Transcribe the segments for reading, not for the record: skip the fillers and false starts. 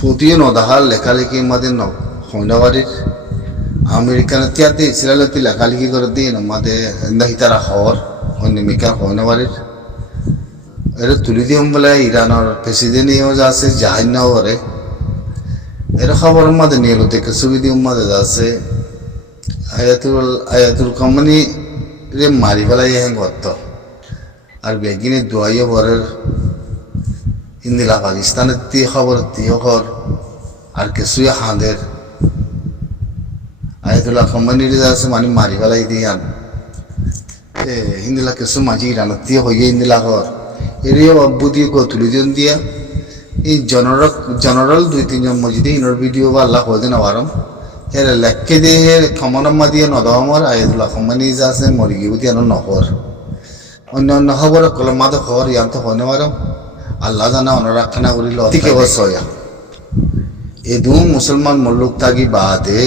যদিও নদাহার লেখালেখি আমাদের হইনাবাড়ির আমেরিকান তিয়াতে ইসরায়েলতে লেখালেখি করে দিয়ে আমাদের হিতারা হওয়ার অন্যমিকা হইনাবাড়ির এটা তুলি দিম বলে ইরানের প্রেসিডেন্ট আছে জাহান্ন করে এর খবর আমাদের নিয়ে দেখে সুবিধি উম্মাদে আছে আয়াতুল কোম্পানি রে মারি ফেলাই হ্যাঁ করত আর বেগিনে দোয়াইও বরের ইন্দিলা পাকিস্তানের তি খবর তিও কর আর কিছুই হাঁদের আয়াতুল্লাহ কোম্পানির আছে মানে মারি ফেলাই দিয়ান হিন্দিলা কিছু মাঝি ইরানের তি হইয়ে ইন্দিলা কর এরিও অব্বু দিয়ে তুলি দিন দিয়া এই জেনারেল 2-3 মসজিদে ইনোর ভিডিও বা আল্লাহ হয়ে দিন আবারম এর লেখকে দিয়ে ক্ষমনাম্মা দিয়ে নদমর আয়াতুল্লাহ কোম্পানি যা আছে মরি গিয়ে দিয়ে নহর অন্য খবর কলম মাদ খবর ইয়ান তো হনে পারম আল্লাহ জানা অনরাক্ষণা করিল অতিকে বসয়া এদু মুসলমান মুলুক থাকি বাদে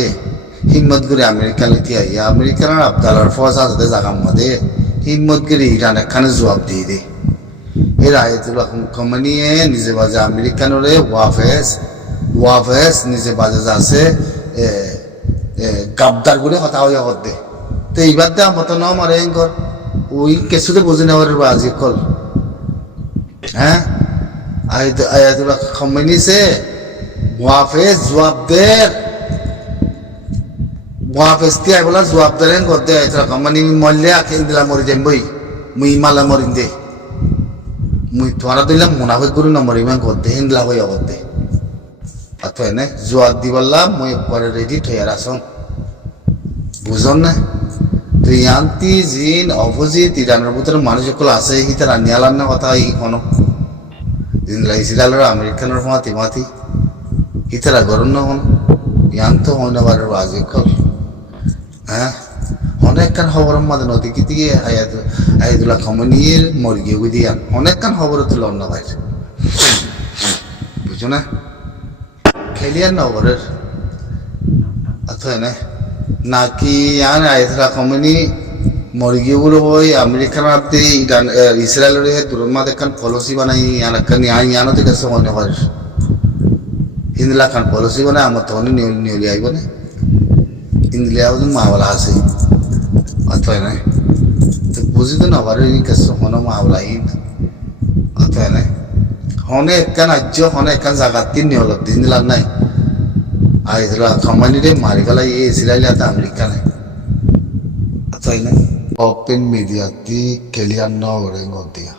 হিম্মত করে আমেরিকা লিখি আইয়া আমেরিকার আবদালার ফজ আছে জাগাম মধ্যে হিম্মত করে ইরান একখানে জবাব দিয়ে দে এর আয়াতুল্লাহ কোম্পানিয়ে নিজে বাজে আমেরিকানরে ওয়াফেস নিজে বাজে আছে গাবদার করে কথা হইয়া করতে তো এইবার দে আমার তো নাম আর কর ওই কিছুতে বুঝে নেওয়ার বাজি কল হ্যাঁ আয়াতুল্লাহ কোম্পানি সে ওয়াফেস জবাবদের ওয়াফেস তিয়া বলা জবাবদার করতে আয়াতুল্লাহ কোম্পানি মরলে আখে দিলা মরি যাই বই মুই মালা মরিন দে মুই তোরা দিলাম মুনাফিক গুরু নম্বর ইমান করতে হিন্দলা হইয়া করতে অথবা এনে জোয়ার দিবল্লাম মুই পরে রেডি থইয়ার আসন বুঝন না তো ইয়ান্তি জিন অপোজিট ইরানের ভিতরে মানুষ সকল আছে হি তারা নিয়ালার না কথা ই কোনো ইসরায়েলের আমেরিকানের মাতি হি তারা গরম না হন ইয়ান তো হন আবার বাজি কল হ্যাঁ অনেকখান খবর মাঝে নদী দিকে আয়াতুল্লাহ কোম্পানির মর্গি দিয়ান অনেকখান খবর তুলে অন্য ভাই বুঝছো না খেলিয়ার নগরের অথবা না নাকি ইয়ান আয়াতুল্লাহ কোম্পানি মর্গি বলে ওই আমেরিকান আপনি ইরান ইসরায়েলের দূরের মাঝে একখান পলিসি বানাই ইয়ান একখান ইয়ানো থেকে আছে মনে হয় হিন্দুলা খান পলিসি বানায় আমার তখন নিউলি আইব না হিন্দুলিয়া মাওলা আছে অথবা না তো বুঝি তো না পারে কিছু হনো মাওলাইন অথবা না হনে একখান আজ্য হনে একখান জায়গার তিন নিয়ে হলো দিন দিলাম নাই আইসরা কোম্পানিরে মারি ফেলাই ইসরায়েল আর আমেরিকা নাই অথবা না ওপেন মিডিয়া দি ক্লিয়ার ন করে দিয়া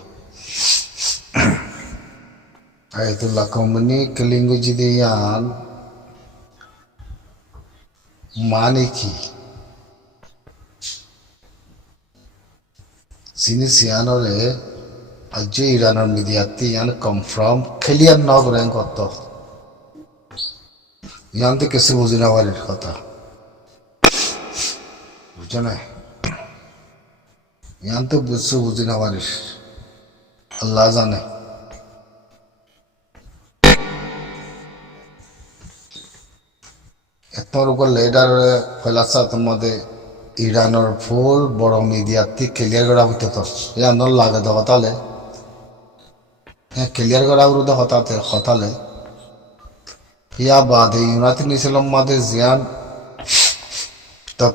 আয়াতুল্লাহ কোম্পানি কেলিঙ্গু যদি ইয়ান মানে কি sini sianore ajo iraner mediati yan confirm clear na করেন কত ইয়ান তো কিছু বুঝি না বাড়ির কথা বুঝছো না ইয়ান তো কিছু বুঝি না বাড়ির আল্লাহ জানে এত উপর লেডার ফেলাসা তোমাদের ইরানের ফুল বড় মিডিয়াতে ক্লিয়ার করা হইতে তো ইয়ানোর লাগে তো হতালে হ্যাঁ ক্লিয়ার করা উরুদে হতালে ইয়া বাদে ইউনাইটেড নেশনের মাঝে জিয়ান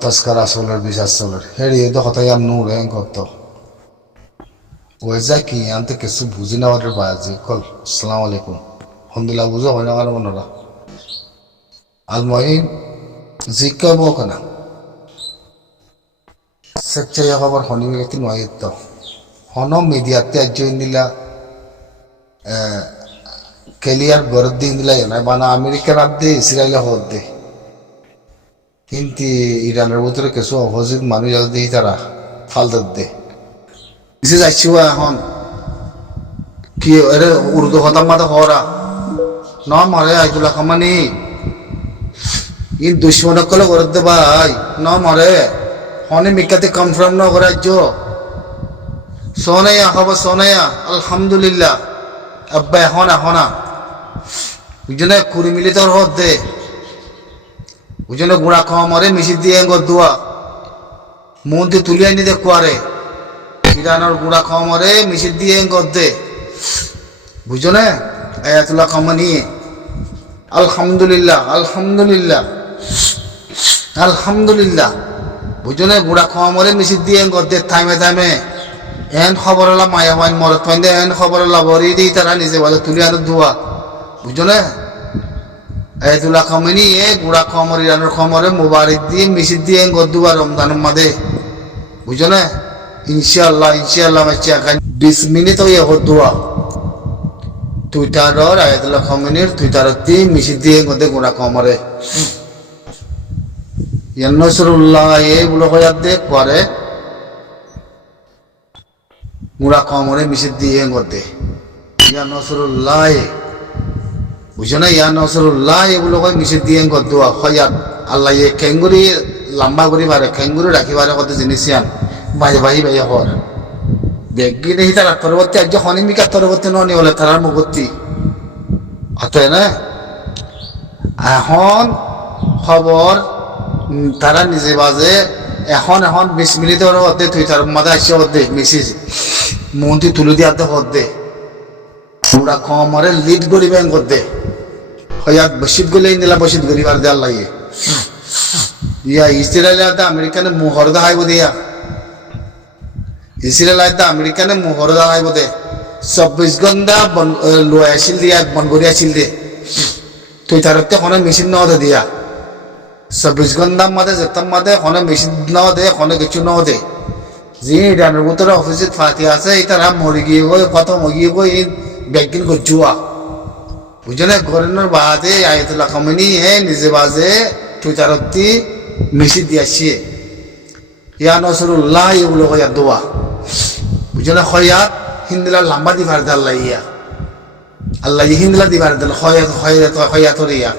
তস্কর আসলের বিশ্বাস চলের হেড়িয়ে তো হতা ইয়ান নূর হ্যাঁ কত ওই যা কি ইয়ানতে কিছু বুঝি না ওদের বাজি কল আসসালামু আলাইকুম আলহামদুলিল্লাহ বুঝো হয় না কারণ মনোরা আল মহিন জিজ্ঞা বক না সচ্চাই খবর হনি গেতি নয় তো হন মিডিয়াতে আজ দিলা ক্লিয়ার গরদ দিন দিলা না বানা আমেরিকার আদে ইসরায়েলে হদ দে কিন্তু ইরানের ভিতরে কিছু অপোজিট মানুষ যদি তারা ফালদার দে ইসে যাচ্ছি এখন কি এর উর্দু হতাম মাথা হরা ন মরে আইতুল্লাহ খামানি ই দুশ্মন কলে গরদ দে ভাই ন মরে হনে মিকাতে কনফার্ম না করাজ্য সোনাইয়া খবর সোনাইয়া আলহামদুলিল্লাহ আব্বা এখন বুঝলে কুড়ি মিলি তোর হদ দে বুঝলে গুড়া খাওয়া মরে মিশি দিয়ে দোয়া মন্দির তুলি আনি দে কুয়ারে ইরানোর গুড়া খাওয়া মরে মিশি দিয়ে দে বুঝলে আয়াতুল্লাহ কোম্পানি আলহামদুলিল্লাহ আলহামদুলিল্লাহ আলহামদুলিল্লাহ বুঝনে গুড়া খমরে মিশিদ দিয়ে গদ্দে থামে থামে এন খবর হলা মায়া মাইন মরত ফাইন্দে এন খবর হলা বরি দি তারা নিজে বলে তুলি আর ধোয়া বুঝনে আয়াতুল্লাহ খামেনি এ গুড়া খমর ইরানোর খমরে মুবারক দিয়ে মিশিদ দিয়ে গদ্দুয়া রমজান মাদে বুঝনে ইনশাআল্লাহ ইনশাআল্লাহ মাচ্চা 20 মিনিট হয়ে হদুয়া টুইটারর আয়াতুল্লাহ খামেনির টুইটারতি মিশিদ দিয়ে গদে গুড়া খমরে নসরুল্লাহ এ বলে দে করে মুড়া কমরে মিশে দিয়ে গদে ইয়া নসরুল্লাহ বুঝো না ইয়া নসরুল্লাহ এ বলে মিশে দিয়ে গদুয়া হয়াত আল্লাহ এ খেঙ্গুরি লম্বা করি বারে খেঙ্গুরি রাখিবারে কত জিনিসিয়ান বাজে বাহি বাই হর বেগি দেখি তার পরবর্তী আজ হনিমিকা পরবর্তী ননি বলে তার মুগতি অতএব না এখন খবর তারা নিজে বাজে এখন 20 মিনিটের মধ্যে তুই তার মাঝে আসছে হদ্দে মেসেজ মন্ত্রী তুলে দিয়াতে হদ্দে পুরা কমরে লিড গরিবেন করদে হয়াত বসিত গলে নিলা বসিত গরিবার দে আল্লাহ ইয়া ইসরায়েল আমেরিকানে মোহর দেখাইব দিয়া ইসরায়েল আমেরিকানে মোহর দেখাইব দে 24 ঘন্টা লয় আসিল দিয়া বন করি আসিল দে তুই তার কোনো মেশিন ন দিয়া 24 ঘন্টার মাঝে যেতাম মাঝে কোনো মেশিন ন দে কোনো কিছু ন দে যে ইরানের ভিতরে অফিসিত ফাতি আছে তারা মরে গিয়ে গই কত মগিয়ে গই ব্যাগিন গজুয়া বুঝলে গরেনের বাদে আয়াতুল্লাহ খামেনি হে নিজে বাজে টুইটারতি মেশিন দিয়াছে ইয়া নসরুল্লাহ এগুলো কয়া দোয়া বুঝলে খয়াত হিন্দিলা লম্বা দিবার দে আল্লাহ ইয়া আল্লাহ হিন্দিলা দিবার দে খয়াতর ইয়া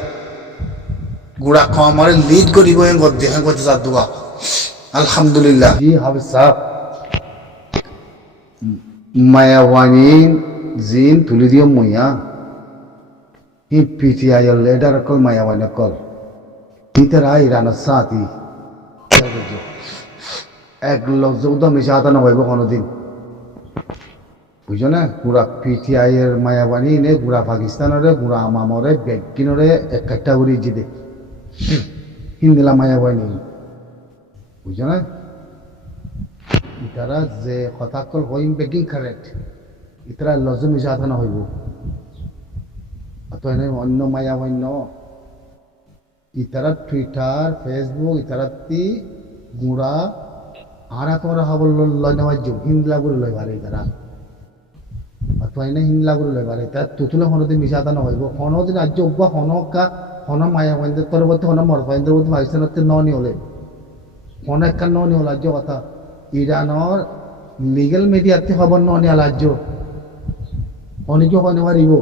গুড়া খমরে লিড করিব এন গদ্দে হ্যাঁ গদ্দে যা দোয়া আলহামদুলিল্লাহ জি হাবিজ সাহেব মায়াওয়ানিন জিন তুলি দিও মইয়া হি পিটিআই লেডার কল মায়াওয়ানি কল ইতারা ইরানের সাথী এক লোক যৌদ মিশাতা না হইব কোনোদিন বুঝো না গুড়া পিটিআই এর মায়াওয়ানি নে গুড়া পাকিস্তানরে গুড়া আমামরে বেগিনরে একটা করে জিদে হিন্দিলা মায়াওয়ানি বুঝো না ইতারা যে কথা কল হইম বেগিং কারেক্ট ইতারা লজ মিশাতা না হইব অতএব অন্য মায়াওয়ান্য ইতারা টুইটার ফেসবুক ইতারাতি গুড়া আরা তোরা হবল লয় নেওয়ার হিন্দলা করে লয় বারে ইতারা অতএব হিন্দলা করে লয় বারে তার তুতুলে হনদিন মিশাতা না হইব হনদিন রাজ্য অব্বা হনকা হন মায়াওয়ান্য পরবর্তী হন মরফাইন্দ্র পাকিস্তানত ননি হলে হন একটা ননি হল রাজ্য কথা ইরানোর লিগেল মিডিয়াতে খবর ননি রাজ্য অনেকে হনে পারিব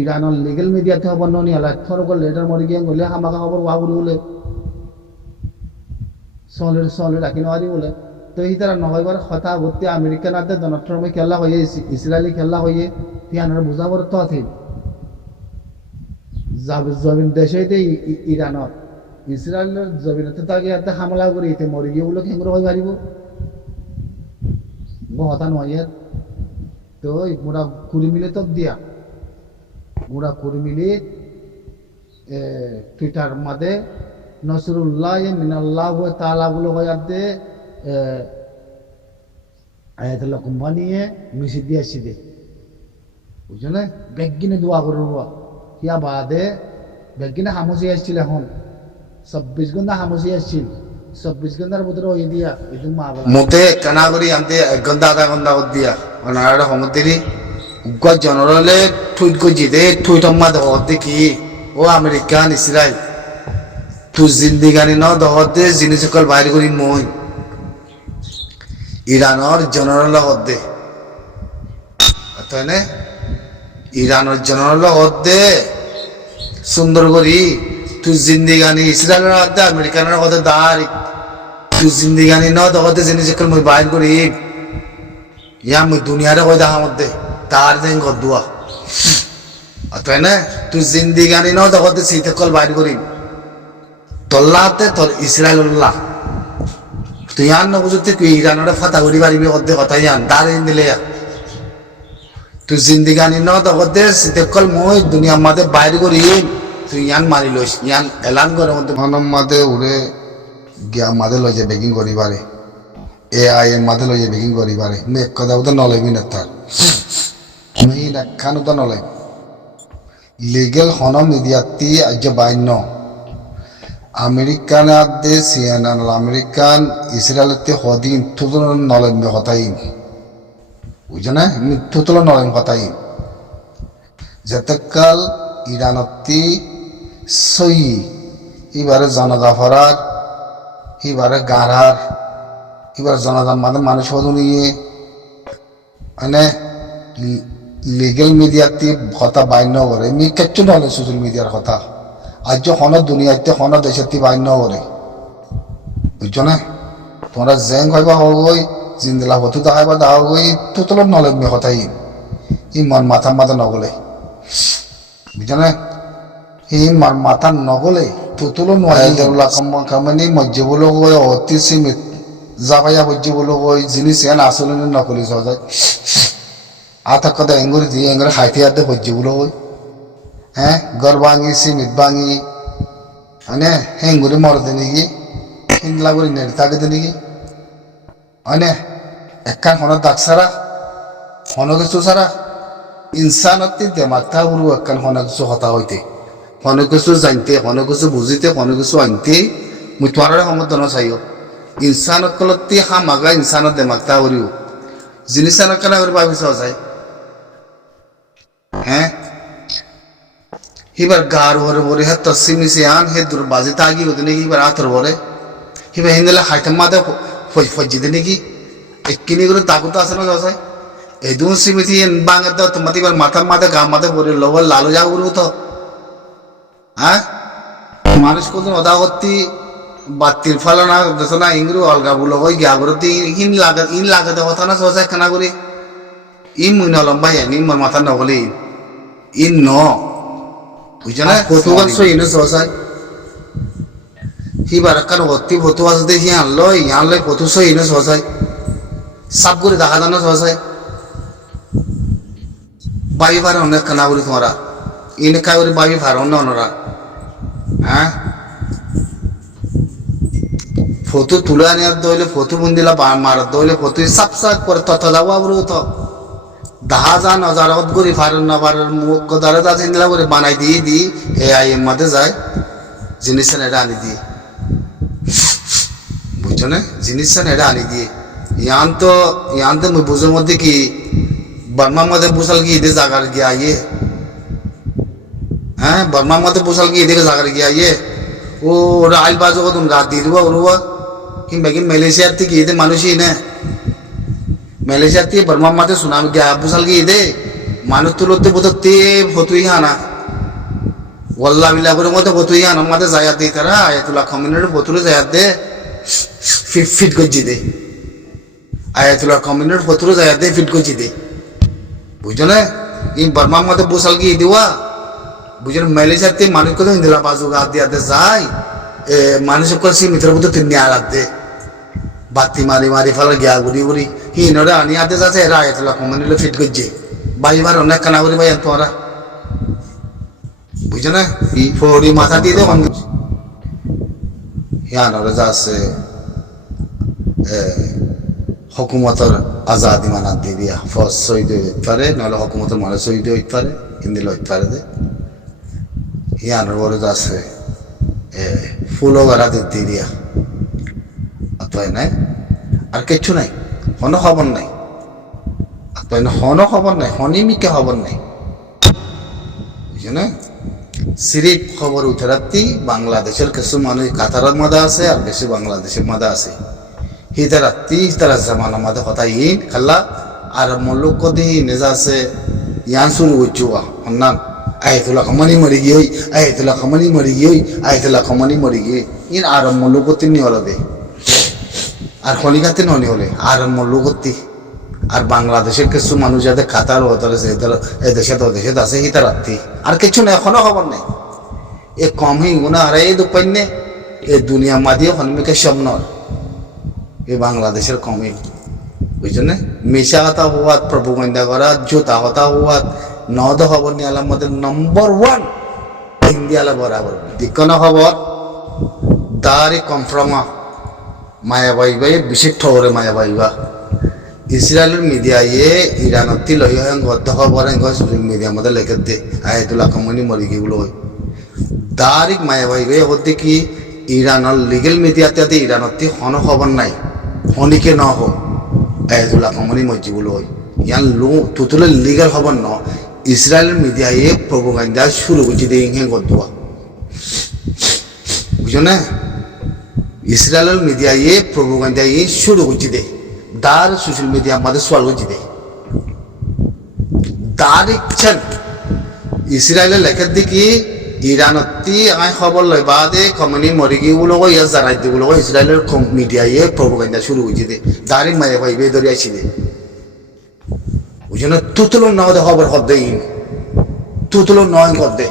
ইরানোর লিগেল মিডিয়াতে খবর ননি আলা থরক লেটার মরি গিয়ে গলে হামাকা খবর ওয়া বলি বলে সলে রাখি নেওয়ারি বলে তো এই তারা নহয়বার কথা ভর্তি আমেরিকান আদে ডোনাল্ড ট্রাম্পে খেলা হয়ে ইসরায়েলি খেলা হয়ে তিয়ানোর বুঝাবার তো আছে জমিন দেশে ইরানত ইসরায়েলের জমিনতে তাকে এত হামলা করে এতে মরি গিয়ে বলে কেঙ্গুলো হয়ে পারিব হতা নয় তো মোরা কুড়ি মিলে তো দিয়া মোরা কুড়ি মিলে টুইটার মাদে নসরুল্লাহ মিনাল্লাহ তাআলা বলে হয়ে দে আয়াতুল্লাহ কোম্পানিয়ে মিশি দিয়ে আসছি দে বুঝছো না বেগিনে দোয়া করব ইয়া বাদে বেগিনে হামসি আসছিল এখন 24 ঘন্টা হামসি আসছিল 24 ঘন্টার ভিতরে ওই দিয়া এদিন মা বলা মুতে কানা করি আনতে 1 ঘন্টা আধা ঘন্টা দিয়া অনারা হমতেরি উগ্র জনরলে টুইট কজি দে টুইট মা দহতে কি ও আমেরিকান ইসরায়েল তু জিন্দিগানি ন দহতে জিনিস সকল বাইর করি মই ইরানোর জনরল হদ্দে অতএব ইরানোর জনরল হদ্দে সুন্দর করি তুই জিন্দিগানি ইসরায়েলের হদ্দে আমেরিকানের হদ্দে দাঁড়ি তুই জিন্দিগানি ন দহতে জিনিস সকল মই বাইর করি ইয়া মই দুনিয়ারে কই দেখা মধ্যে তার দেন গদুয়া অতএব তুই জিন্দিগানি ন দহতে সিতকল বাইর করি তল্লাতে তোর ইসরায়েলুল্লাহ তুই আন নবুঝতে তুই ইরানোরে ফাতা করি পারিবি অর্ধে কথাই আন দাঁড়িয়ে দিলে তুই জিন্দিগানি ন তগতে সিতেকল মই দুনিয়ার মাঝে বাইর করি তুই ইয়ান মারি লইস ইয়ান এলান করে মধ্যে মানব মাদে উড়ে গিয়া মাদে লই যে বেগিং করিবারে AI এর মাদে লই যে বেগিং করিবারে মে কথা উদা নলাইবি না তার মেই না খান উদা নলাই লিগেল হন মিডিয়াতি আজ বাইন আমেরিকান আদে CNN আমেরিকান ইসরায়েলতে হদিন তুতুল নলাই মে হতাইন বুঝনা মি তুতুল নলাই হতাইন যতকাল ইরানতি সই এবারে জনতা ফরার এবারে গাড়ার এবার জনতা মানে মানুষ হদু নিয়ে মানে লিগেল মিডিয়াতে কথা বাইন্য করে মি কিচ্ছু নলে সোশ্যাল মিডিয়ার কথা আজ হন দুনিয়াতে হন দেশাতে বাইন্য করে বুঝছো না তোমরা জেং হইবা হই জিন্দলা হতু দাহাইবা দাহ হই তুতল নলে মে কথাই ই মন মাথা মাথা নগলে বুঝছো না এই মাথা নগলে তুতুলো নোয়াই দেউলা কামানি মজ্জে বলো গই অতি সীমিত যাবাইয়া বজ্জে বলো গই জিনিস এন আসলে নকলি সজায় আতা কদা এঙ্গুরি দিয়ে এঙ্গুরি হাইতে আদে বজ্জে বলো গই হ্যাঁ গর ভাঙি সীমিত ভাঙি মানে হেঙ্গুরি মরদে নাকি হিন্দলা করে নেড়ে থাকে নাকি মানে একখান হনের দাগ সারা হন কিছু সারা ইনসানতি দেমাগটা উড়ু একখান হন কিছু হতা হইতে হনে কিছু জানতে হনে কিছু বুঝিতে হনে কিছু আনতে মুই তোমার সমর্থন চাইও ইনসানত কলতি হামাগা ইনসানত দেমাগটা উড়িও জিনিস কেন করে ভাবিস যায় হ্যাঁ হিবার গার ভরে ভরে হে তসিমিসি আন হে দূর বাজি তাগি হতে নাকি হিবার আতর ভরে হিবার হিন্দলে হাইতাম মাদে ফজিতে নাকি একিনি করে তাকুত আছে না যায় এই দুন সিমিতি বাঙে দাও তোমার এবার মাথার মাদে গা মাদে ভরে লবল লালু যা উড়ু তো হ্যাঁ মানুষ কোন অদা করতি বাতির ফল না দেশ না ইংরু অলগা বুলো হয়ে গিয়া করতি ইন লাগাতে কথা না সহজে খানা করে ইন মুই নলম্বাই ইন মোর মাথা নগলে ইন ন বুঝছো না ফটোগাল সই ইন সহজায় হিবার কার অতি ফটো আছে দেখি আনলই ফটো সই ইন সহজায় সাপ করে দেখা জানো সহজায় বাবি ভার অনেক খানা করি তোমরা ইন কাই করে বাবি ভার অন্য অন্যরা হ্যাঁ ফটো তুলে আনিয়ার দইলে ফটো বন্দিলা মার দইলে ফটো সাপ সাপ করে তথা যাওয়া বড় তো দাহা যা নজারত করি ফারেন না ফারেন মুখ গদারে যা চিন্তা করে বানাই দি AI এর মধ্যে যায় জিনিস এটা আনি দিয়ে বুঝছো না জিনিস এটা আনি দিয়ে ইয়ান তো মুই বুঝোর মধ্যে কি বর্মার মধ্যে বুঝাল কি এদের জাগার গিয়ে আইয়ে হ্যাঁ বর্মার মধ্যে বুঝাল কি এদিকে জাগার গিয়ে আইয়ে ও ওরা আইল বাজো কত রাত দিয়ে দেবো ওরবা কিংবা কি মালয়েশিয়ার থেকে এদের মানুষই না মালয়েশিয়ার থেকে বর্মার মাঝে সুনামি গিয়া বুঝাল কি এদের মানুষ তুলতে বোধতে ফতুই হানা ওয়াল্লা বিল্লাহ করে মতো ফতুই হানা মাঝে জায়াত দেই তারা আয়াতুল্লাহ খামেনির ফতুরে জায়াত দে ফিট গজ্জি দে আয়াতুল্লাহ খামেনির ফতুরে জায়াত দে ফিট গজ্জি দে বুঝছো না এই বর্মার মাঝে বুঝাল কি দেওয়া বুঝলেন মালয়েশিয়ার থেকে মানুষ কোথাও ইন্দিরা বাজু গাছ দিয়ে যায় মানুষ সীমিতের মধ্যে তিনি আঘাত দে বাতি মারি মারি ফেলা গিয়া ঘুরি ঘুরি হিনরে আনি আদে যাচ্ছে এরা আয়াতুল্লাহ খামেনিলে ফিট করছে বাইবার অনেক কানা করি ভাই তোমরা বুঝছো না ফড়ি মাথা দিয়ে দেব ইয়ানরে যাচ্ছে হুকুমতর আজাদি মানা দিয়ে দিয়া ফস শহীদ হইতে পারে নাহলে হুকুমতর মানে শহীদ হইতে পারে হিন্দি লইতে পারে দে ইয়ানোর বড় যাচ্ছে ফুলও গাড়া দিতে দিয়া অতএব নাই আর কিচ্ছু নাই হন খবর নাই অতএব হন খবর নাই হনিমিকে খবর নাই বুঝছো না সিরিপ খবর উঠে রাত্রি বাংলাদেশের কিছু মানুষ কাতারের মাদা আছে আর কিছু বাংলাদেশের মাদা আছে হিতে রাত্রি তারা জামানা মাদা কথা ইন খাল্লা আর মল্লুক দি নেজা আছে ইয়ান শুরু হচ্ছুয়া হন্নান আয়াতুল্লাহ খামেনি মরি গিয়ে আয়াতুল্লাহ খামেনি মরি গিয়ে আয়াতুল্লাহ খামেনি মরি গিয়ে ইন আর মল্লুকতি নি হলো দে আর হলিগাতে ননি হলে আর মল্লুকতি আর বাংলাদেশের কিছু মানুষ যাদের কাতার হতার এদেশে আছে হিতা রাত্রি আর কিছু না এখনো খবর নেই এ কম হিগুনা আর এই দুপাইনে এ দুনিয়া মাদিও হনমিকে স্বপ্নর এ বাংলাদেশের কমই বুঝছো না মিশা কথা হওয়াত প্রভুগন্ধা করা জোতা কথা হওয়াত নদ খবর নিয়ে আলাম মধ্যে নম্বর 1 ইন্ডিয়ালা বরাবর দিকন খবর দারি কমফ্রমা মায়া বাইবাই বিশেষ ঠোরে মায়া বাইবা ইসরায়েলের মিডিয়া ইরানতি লই গদ্দ খবর সোশ্যাল মিডিয়ার মধ্যে লেখে দে আয়াতুল্লাহ খামেনি মরি গিয়েগুলো দারিক মায়া বাইবে হতে কি ইরানের লিগেল মিডিয়াতে ইরানতি হন খবর নাই হনিকে ন হোক আয়াতুল্লাহ খামেনি মসজিদগুলো হয় ইয়ান তুতুলে লিগেল খবর ন ইসরায়েলের মিডিয়া প্রোপাগান্ডা শুরু করছে দিয়ে গদ্দুয়া বুঝো না ইসরায়েলের মিডিয়া প্রোপাগান্ডা শুরু করছে দে দার সোশ্যাল মিডিয়া আমাদের সোয়াল করছে দে দার ইচ্ছেন ইসরায়েলের লেখার দিকে ইরানতি আই খবর লই বাদে কমিউনি মরিগিগুলো ইয়া জানাইতেগুলো ইসরায়েলের মিডিয়া প্রোপাগান্ডা শুরু করছে দে দারিক মায়া ভাইবে ধরে আইছি দে বুঝো না তুতুলো নয় খবর কর দে তুতুলো নয় কর দে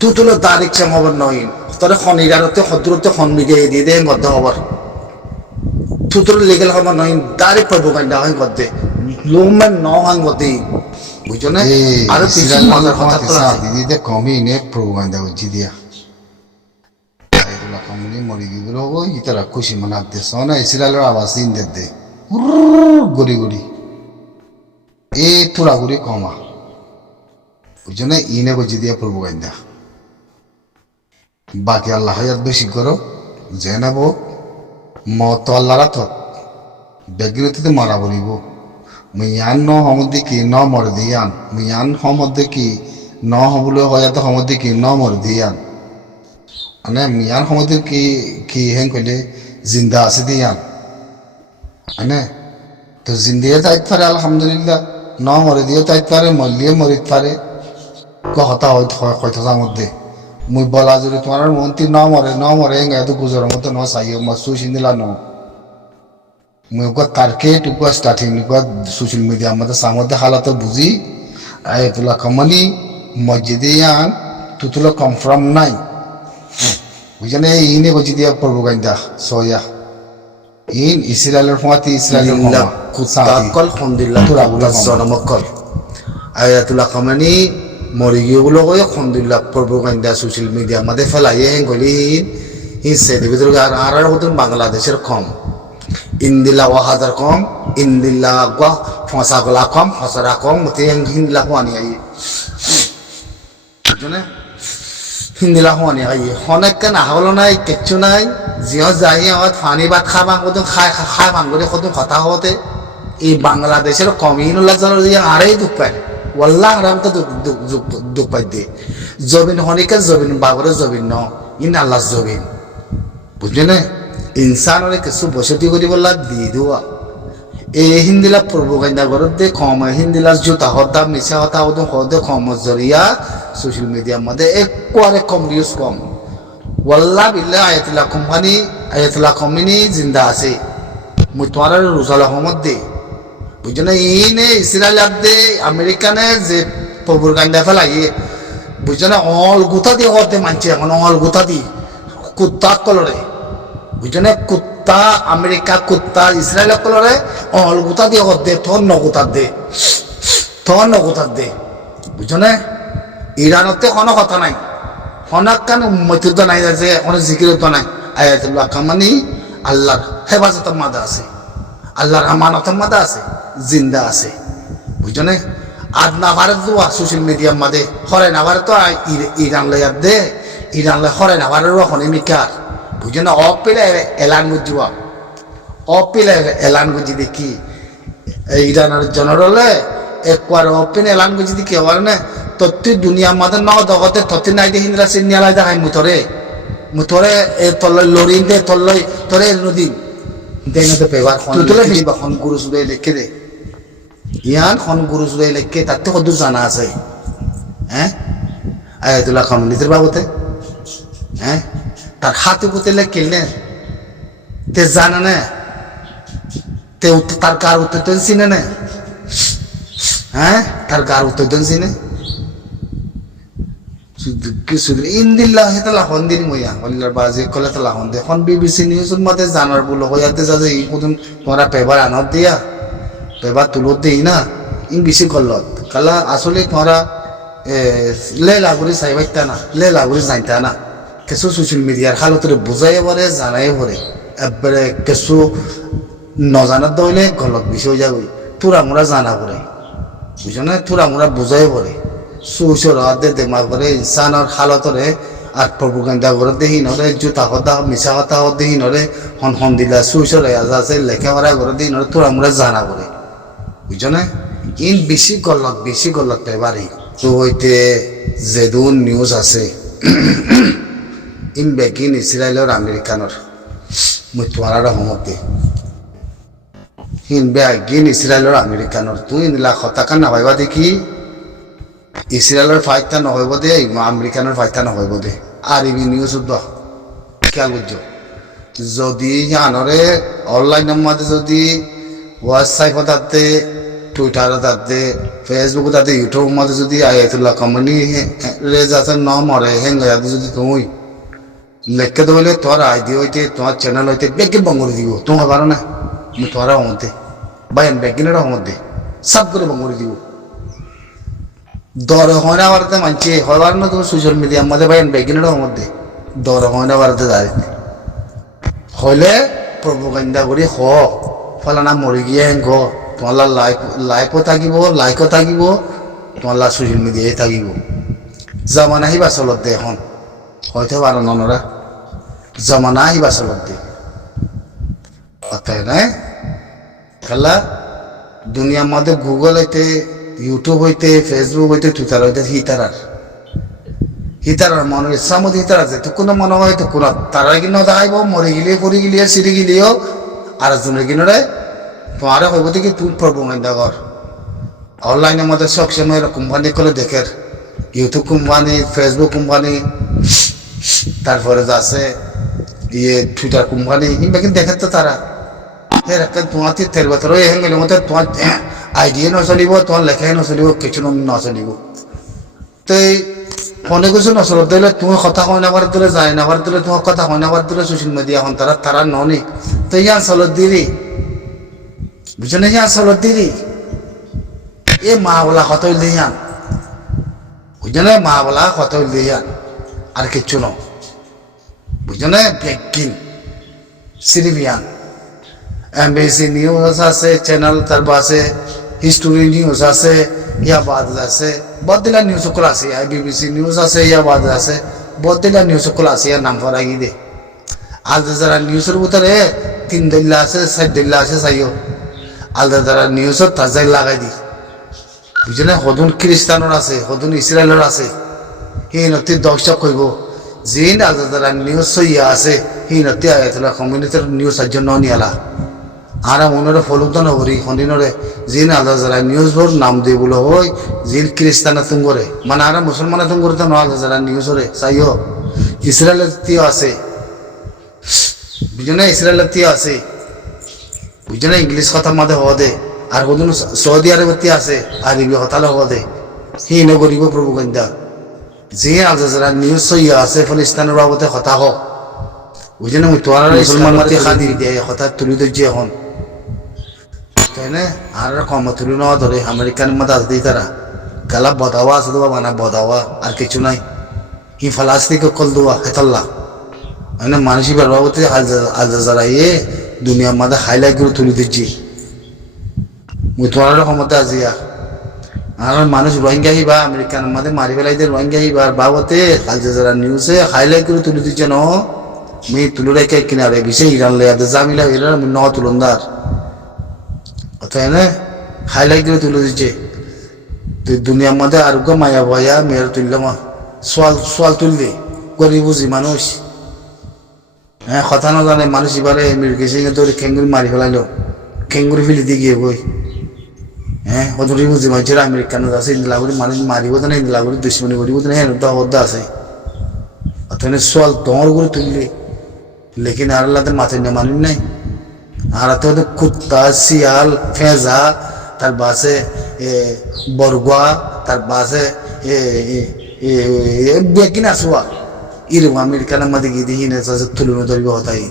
তুতুলো দারিক চাম খবর নয় তোরা খন ইরানতে হদ্রতে খন মিডিয়া দিয়ে দে গদ্দ খবর তুতুলো লিগেল খবর নয় দারিক প্রোপাগান্ডা হয় গদ্দে লোকমান ন হয় গদ্দে বুঝছো না আর কিছু মজার কথা তো আছে দিদি কমই নে প্রোপাগান্ডা হচ্ছে দিয়া আইগুলা কমিনি মরি গিগুলো ওই তারা খুশি মানাতে সোনা ইসরায়েলের আওয়াজ দিন দে গড়ি গড়ি এ তোরা গড়ি কমা বুঝছো না ইনে গজি দিয়া প্রোপাগান্ডা বাকি আল্লাহ হায়াত বেশি করো যে নেব মত আল্লাহরা তো বেগিনতিতে মারা বলিব মিয়ান ন সমুদ্রে কি ন মর দিয়ান মিয়ান সমুদ্রে কি ন হবলে হয়তো সমুদ্রে কি ন মর দিয়ান মানে মিয়ান সমুদ্রে কি কি হেন কইলে জিন্দা আছে দিয়ান মানে তো জিন্দিয়ে যাইতে পারে আলহামদুলিল্লাহ ন মরে দিয়ে যাইতে পারে মরলিয়ে মরিতে পারে কথা হয়তো তার মধ্যে মুই বলা যদি তোমার মন্ত্রী ন মরে হেঙ্গা এত গুজরের মতো ন চাইও মাসু সিন্দিলা ন মুই তারকে টুকু স্টার্টিং সোশ্যাল মিডিয়া আমাদের সামধ্যে হালাতে বুঝি আয়াতুল্লাহ খামেনি মসজিদে আন তুতুলো কনফার্ম নাই বুঝছেন ইনে মসজিদে প্রোপাগান্ডা সয়া ইন ইসরায়েলের ফমাতি ইসরায়েলের কুতাকল খন্দিল্লাহ তুরাবুল্লাহ জনমকল আয়াতুল্লাহ খামেনি মরি গিয়েগুলো কই খন্দিল্লাহ প্রোপাগান্ডা সোশ্যাল মিডিয়া আমাদের ফেলাইয়ে গলি ইন সেদের ভিতরে আর মতন বাংলাদেশের কম ইন্দিল্লা 1000 কম ইন্দিল্লা গা ফসাগলা কম ফসরা কম মতে হিন্দিলা হওয়ানি আই বুঝনে হিন্দিলা হওয়ানি আই অনেক কেন হলো নাই কিচ্ছু নাই জিও যাই আমার পানি ভাত খাবা কত খাই ভাঙ্গরে কত কথা হতে এই বাংলাদেশের কমিউনুল্লাহ জানার দিয়ে আরেই দুঃখ পায় ওয়াল্লাহ আরাম তো দুঃখ পাই দে জবিন হনিকা জবিন বাবরে জবিন ন ইন আল্লাহ জবিন বুঝলে না ইনসানরে কিছু বসতি করি বললা দিয়ে দেওয়া এই হিন্দিলা প্রোপাগান্ডা করত দে কম হিন্দিলা জুতা হতা মিশা হতা হতে কম জরিয়া সোশ্যাল মিডিয়ার মধ্যে একবারে কম ভিউজ কম ওয়াল্লাহ বিল্লাহ আয়াতুল্লাহ খামেনি জিন্দা আছে মুই তোমার রোজাল আহমদ দে বুঝছো না ইনে ইসরায়েল দে আমেরিকানে যে প্রোপাগান্ডা ফেলাইয়ে বুঝছো না অল গুতা দিয়ে হতে মানছে এখন অল গুতা দি কুত্তা কলরে বুঝছো না কুত্তা আমেরিকা কুত্তা ইসরায়েল কলরে অল গুতা দিয়ে হতে থর নগুতার দে বুঝছো না ইরানতে কোনো কথা নাই অনেক কেন মতিত নাই যে অনেক জিকিরত নাই আয়াতুল্লাহ খামেনি আল্লাহর হেফাজতের মাঝে আছে আল্লাহর আমানতের মাঝে আছে জিন্দা আছে বুঝছো না আজ না ভারত দোয়া সোশ্যাল মিডিয়ার মাঝে হরে না ভারত ইরান লয়ার দে ইরান লয় হরে না ভারত রখনে মিকার বুঝছো না অপিলে এলান গুজুয়া অপিলে এলান গুজি দেখি ইরানের জনরলে একবার অপিনে এলান গুজি দেখি হওয়ার না তত্তি দুনিয়ার মাঝে ন জগতে তত্তি নাই দে হিন্দরা চিনিয়ালাই দেখাই মুথরে এ তলই লরিন দে তলই তরে নদী দেনতে পেবার তুতুলে দিবা খন গুরু সুদে লেখে দে ইয়ান খন গুরু সুদে লেখে তাতে কত জানা আছে হ্যাঁ আয়াতুল্লাহ খামেনির বাবতে হ্যাঁ তার হাতে পুতে লেখলে তে জানা না তে তার কার উত্তর তো চিনে না হ্যাঁ তার কার উত্তর তো চিনে ইন্দিল্লাহ হেতা লাহন দিন মইয়া অল্লার বাজে কলে তো লাহন দে এখন বিবিসি নিউজের মধ্যে জানার বলো হইয়াতে যাতে এই কদিন তোমরা পেপার আনত দিয়া পেপার তুলত দেই না ইন বেশি করলত কালা আসলে তোমরা লে লাগুরি চাইবাইতা না লে লাগুরি জানতা না কিছু সোশ্যাল মিডিয়ার হালতরে বুঝাই পরে জানাই পরে একবারে কিছু নজানার দইলে গলত বিষয় যাবে তোরা আমরা জানা পরে বুঝছো না তোরা আমরা বুঝাই পরে সুসর হাতে দেমাগ করে ইনসানের হালতরে আর প্রভুগান্ধা করে দেখি নরে জুতা কথা মিশা কথা দেখি নরে হন দিলা সুসর আছে লেখাপড়া করে দেখি নরে তোরা আমরা জানা পরে বুঝছো না ইন বেশি গলত পেপারে তো হইতে যেদুন নিউজ আছে ইন বেগিন ইসরায়েলের আমেরিকানোর মই তোমার সহমতে ইন বেগিন ইসরায়েলের আমেরিকানোর তুই নিলা হতাকা নাভাইবা দেখি ইসরায়েলের ফাইটটা নহইব দে আমেরিকানোর ফাইটটা নহইব দে আর ইবি নিউজ খেয়াল করছো যদি আনরে অনলাইনের মাঝে যদি হোয়াটসঅ্যাপ তাতে টুইটার তাতে ফেসবুক তাতে ইউটিউব মাঝে যদি আয়াতুল্লাহ কোম্পানি রে যাতে ন মরে হেঙ্গাতে যদি তুমি লেখকে দেবলে তোমার আইডি হইতে তোমার চ্যানেল হইতে বেগিন বঙ্গরি দিব তোমার পারো না আমি তোমার মধ্যে বাইন বেগিনের মধ্যে সব করে বঙ্গরি দিব দর হয় না বাড়তে মানছে হবার না তোমার সোশ্যাল মিডিয়ার মধ্যে বাইন বেগিনের মধ্যে দর হয় না বাড়তে দাঁড়িয়ে হইলে প্রভুগান্ধা করি ফলানা মরি গিয়ে হেঙ্গ তোমার লাইফও থাকিব তোমার সোশ্যাল মিডিয়ায় থাকিব জামানা আহিবা চলত দে এখন হয়তো পারো ননরা জামানা আহিবা চলত দে কথাই নাই খেলা দুনিয়ার মধ্যে গুগল হইতে ইউটিউব হইতে ফেসবুক হইতে টুইটার হইতে হিতারার মনের ইচ্ছা মতো হিতার আছে তো কোনো মনে হয় তো কোনো তারা কিনো দেখাইব মরে গিলিয়ে পড়ি গিলিয়ে সিঁড়ি গিলিয়েও আর একজনের কিনরে তোমারে হইব থেকে তুই প্রবন্ধা কর অনলাইনের মধ্যে সবসময় কোম্পানি করে দেখে ইউটিউব কোম্পানি ফেসবুক কোম্পানি তারপরে আছে টুইটার কোম্পানি কিন্তু দেখে তো তারা তোমার তেল বছর হয়ে গেলে মতো তোমার আইডিয়া নচলিব তোমার লেখাই নচলিব কিছু নচলিব তো ফোনে কিছু নচলত দিলে তুমি কথা কয় নাবার দিলে যায় নাবার দিলে তোমার কথা কয় নাবার দিলে সোশ্যাল মিডিয়া এখন তারা ননি তো ইয়ান চলত দিলি বুঝছো না ইয়ান চলত দিলি এ মা বলা কত হইলে ইয়ান বুঝছো না মা বলা কত হইলে ইয়ান আর কিচ্ছু ন বুঝছো না বেগিন সিরিবিয়ান এমবিসি নিউজ আছে চ্যানেল তারপর আছে হিস্টোরি নিউজ আছে ইয়াবাদ আছে বহুত দিলা নিউজ সকল আছে বিবিসি নিউজ আছে ইয়াবাদ আছে বহুত দিলা নিউজ সকল আছে ইয়ার নাম ফরাই দে আল জাজিরা নিউজের ভিতরে 3 দিল্লা আছে 4 দিল্লা আছে চাইও আল জাজিরা নিউজত তাজাই লাগাই দি বুঝলে না হদুন খ্রিস্টানের আছে হদুন ইসরায়েলের আছে হিনতি দর্শক কইব জিন আল জাজিরা নিউজ সইয়া আছে হিনতি আয়াতুল্লাহ কমিউনিটির নিউজ আজ নিয়ালা আর মনে ফলুক তো নগরী সন্দিনরে জিন আলাদা যারা নিউজ বোর নাম দিয়ে বলো হয় জিন খ্রিস্টান তুম করে মানে আর মুসলমান তুম করে তো নয় যারা নিউজ রে চাইও ইসরায়েলের তিও আছে বুঝো না ইসরায়েলের তিও আছে বুঝো না ইংলিশ কথা মাঝে হওয়া দে আর কদিন সৌদি আরবের তি আছে আরবি হতালে হওয়া দে হি নগরিব প্রভু গন্ধা জিন আলাদা যারা নিউজ সইয়া আছে ফলিস্তানের বাবদে কথা হোক বুঝো না তোমার মুসলমান মাতি খাদি দিয়ে কথা তুলি ধরছি এখন তাই না আর কম তুলি নেওয়া ধরে আমেরিকান মধ্যে আসতে তারা গালা বদাওয়া আছে দেওয়া মানে বদাওয়া আর কিছু নাই হি ফালাস্তিকে কল দেওয়া হেতল্লা মানে মানুষই বাবতে আলজাজারা দুনিয়ার মধ্যে হাইলাইট করে তুলি দিচ্ছি মুই তোমার ক্ষমতা আজিয়া আর মানুষ রোহিঙ্গা হিবা আমেরিকান মধ্যে মারি ফেলাই দিয়ে রোহিঙ্গা হিবা আর বাবতে আলজাজারা নিউজে হাইলাইট করে তুলি দিচ্ছে ন মি তুলে রেখে কিনারে বিষে ইরান লে জামিলা ইরান ন তুলন্দার তাই না হাইলাইট করে তুলে দিচ্ছে তুই দুনিয়ার মধ্যে আর মায়া ভয়া মেয়ের তুললাম সোয়াল তুললি গরিব বুঝি মানুষ হ্যাঁ কথা না জানে মানুষ এবারে মির্গি সিং ধরে খেঙ্গুরি মারি ফেলাইলো খেঙ্গুরি ফেলে দিয়ে গিয়ে বই হ্যাঁ হদরি বুঝি মানুষের আমেরিকান আছে ইন্দিলাগুড়ি মানুষ মারিব তো না ইন্দিলাগুড়ি দুশ্মনী করিব তো না হ্যাঁ হদ্দা আছে অথবা সোয়াল তোমার করে তুললি লেকিন আর আল্লাহ মাথায় না মানুষ নাই আর তো কুত্তা শিয়াল ফেঁজা তার বাসে বরগুয়া তার বাসে বেকিনা শোয়া এরকম আমেরিকানের মধ্যে গিয়ে দিই তুলনা ধরবে হতাই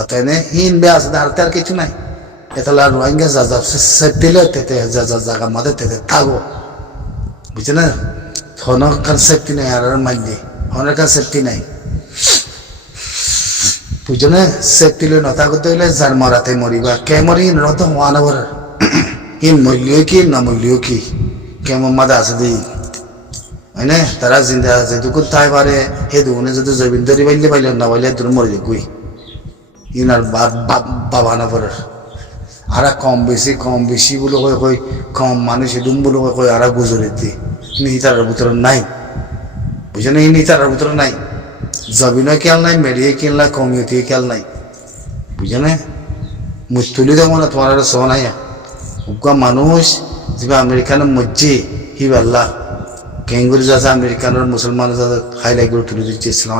অতএব হিন বে আছে আর কিছু নাই এতলা রোহিঙ্গা যা দিলে তেতে যা জায়গা মাঝে তেতে থাকো বুঝছে না হনর কনসেপ্টই নাই আর মাইন্ডে হনের কনসেপ্টই নাই বুঝছো না সেফটি লই নতা করতে হইলে যার মরাতে মরিবা কে মরি নত হওয়া না বলার কি মূল্য কি না মূল্য কি কেমন মাদা আছে দি হয় না তারা জিন্দা আছে দুকুর তাই পারে হে দুগুনে যদি জৈবিন ধরি পাইলে পাইলে না পাইলে তোর মরে গুই ইনার বাবা না পড়ার আর কম বেশি বলে কয় কই কম মানুষ এদুম বলে কয় কয় আর গুজরে দি নিহিতার ভিতরে নাই বুঝে না এই নিহিতার ভিতরে নাই জবিনও খেয়াল নাই মেডিয়ে খেয়াল নাই কমিউনিটি খেয়াল নাই বুঝে না মুতুলি দেবো না তোমার আর সহ নাই উকা মানুষ যে আমেরিকানের মধ্যে হি আল্লাহ কেঙ্গুরি যাচ্ছে আমেরিকানের মুসলমান হাইলাইট করে তুলে দিচ্ছে ইসলাম